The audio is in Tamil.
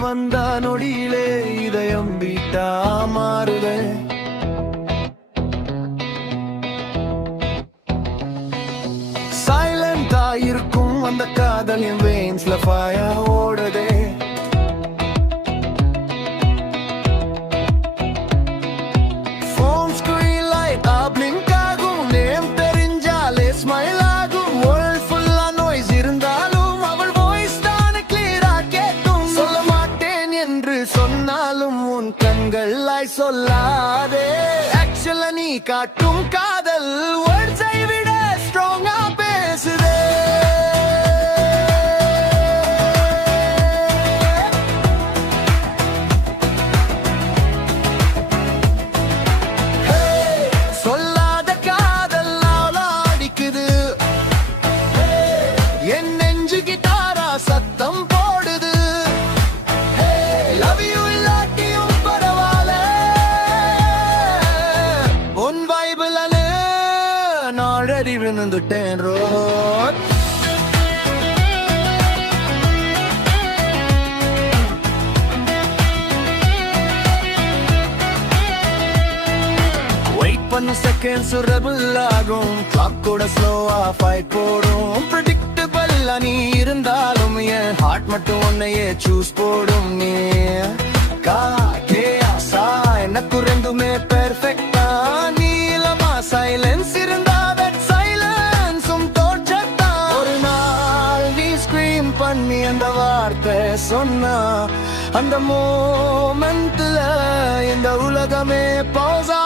வந்த நொடியிலே இதயம் பீட்டா மாறுதே. சைலண்டா இருக்கும் அந்த காதல் என் வெயின்ஸ்ல ஃபயர் ஓடுதே. சொன்னாலும் உன் கண்களாய் சொல்லாதே. ஆக்சுவலா நீ காட்டும் காதல் வேர்ட்ஸை விட ஸ்ட்ராங்கா பேசுதே. சொல்லாத காதல் நாளாடிக்குது. என் நெஞ்சு கிட்டாரா சத்தம் போடுது. நாளடி விழுந்துட்டேன் ரோட். வெயிட் பண்ண செகண்ட்ஸ் ரெபல் ஆகும். கிளாக் கூட ஸ்லோவா ஃபைட் போடும். ப்ரெடிக்டபிள் நீ இருந்தாலும் என் ஹார்ட் மட்டும் உன்னையே சூஸ் போடும். நீ கா கே ஆசா எனக்கு ரெண்டுமே பெர்ஃபெக்ட்டா. நீலமா சைலன்ஸ் இருந்தா பண்ணி அந்த வார்த்தை சொன்னா அந்த மோமெண்ட்ல இந்த உலகமே பௌசா